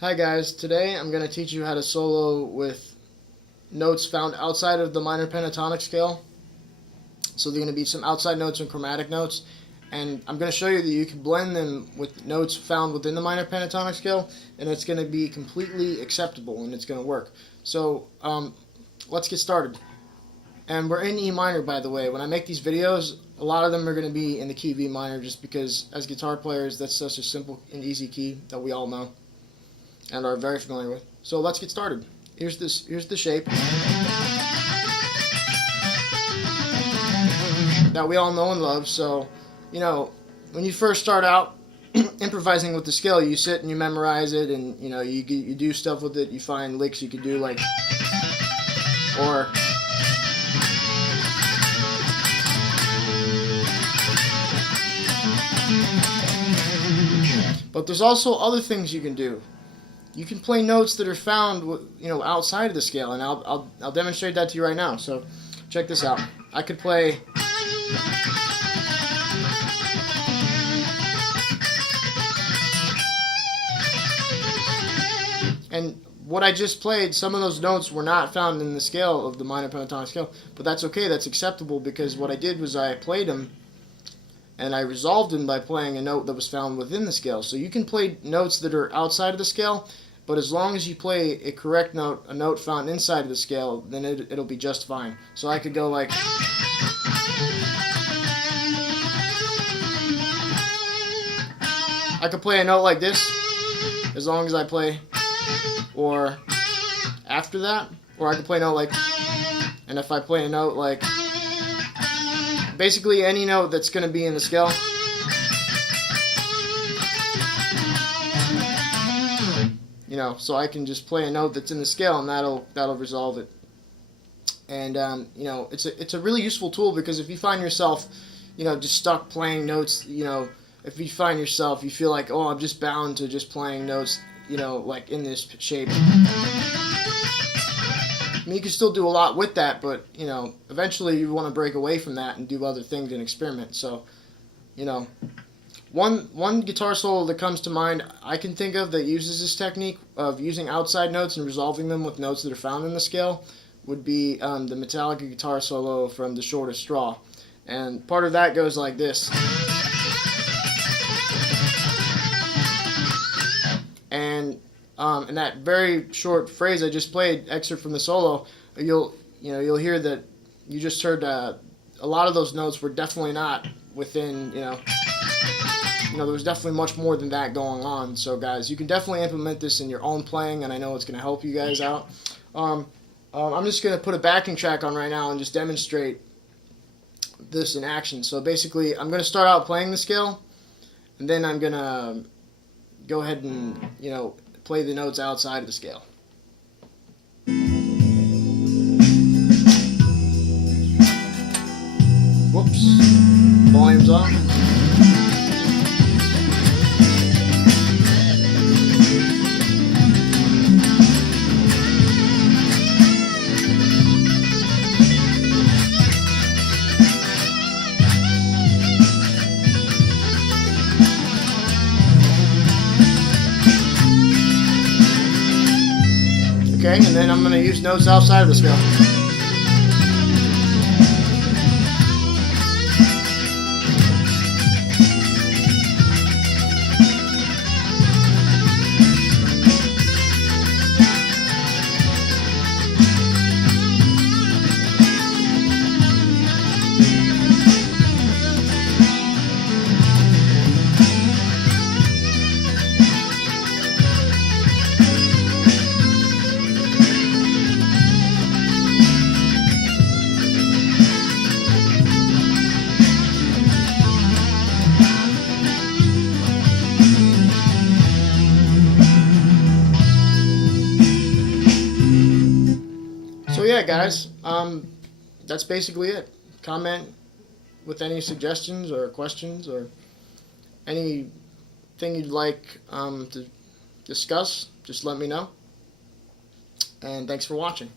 Hi guys, today I'm going to teach you how to solo with notes found outside of the minor pentatonic scale. So they're going to be some outside notes and chromatic notes, and I'm going to show you that you can blend them with notes found within the minor pentatonic scale, and it's going to be completely acceptable and it's going to work. So let's get started. And we're in E minor, by the way. When I make these videos, a lot of them are going to be in the key of E minor, just because as guitar players that's such a simple and easy key that we all know and are very familiar with. So let's get started. Here's the shape that we all know and love. So, you know, when you first start out improvising with the scale, you sit and you memorize it, and you know you do stuff with it. You find licks you could do, like, or but there's also other things you can do. You can play notes that are found, outside of the scale, and I'll demonstrate that to you right now. So, check this out. I could play. And what I just played, some of those notes were not found in the scale of the minor pentatonic scale, but that's okay. That's acceptable, because what I did was I played them, and I resolved them by playing a note that was found within the scale. So you can play notes that are outside of the scale, but as long as you play a correct note, a note found inside of the scale, then it'll be just fine. So I could go like, I could play a note like this, as long as I play, or after that, or I could play a note like, and if I play a note like, basically any note that's going to be in the scale, so I can just play a note that's in the scale, and that'll resolve it. And it's a really useful tool, because if you find yourself, just stuck playing notes, if you find yourself, you feel like, oh, I'm just bound to just playing notes, like in this shape. I mean, you can still do a lot with that, but eventually you want to break away from that and do other things and experiment. So, One guitar solo that comes to mind I can think of that uses this technique of using outside notes and resolving them with notes that are found in the scale would be the Metallica guitar solo from The Shortest Straw. And part of that goes like this. And in that very short phrase I just played, excerpt from the solo, you'll hear that you just heard a lot of those notes were definitely not within, there was definitely much more than that going on. So guys, you can definitely implement this in your own playing, and I know it's going to help you guys out. I'm just going to put a backing track on right now and just demonstrate this in action. So basically, I'm going to start out playing the scale, and then I'm going to go ahead and, play the notes outside of the scale. Whoops. Volume's on. Okay, and then I'm going to use notes outside of the scale. So yeah, guys, that's basically it. Comment with any suggestions or questions or anything you'd like to discuss. Just let me know. And thanks for watching.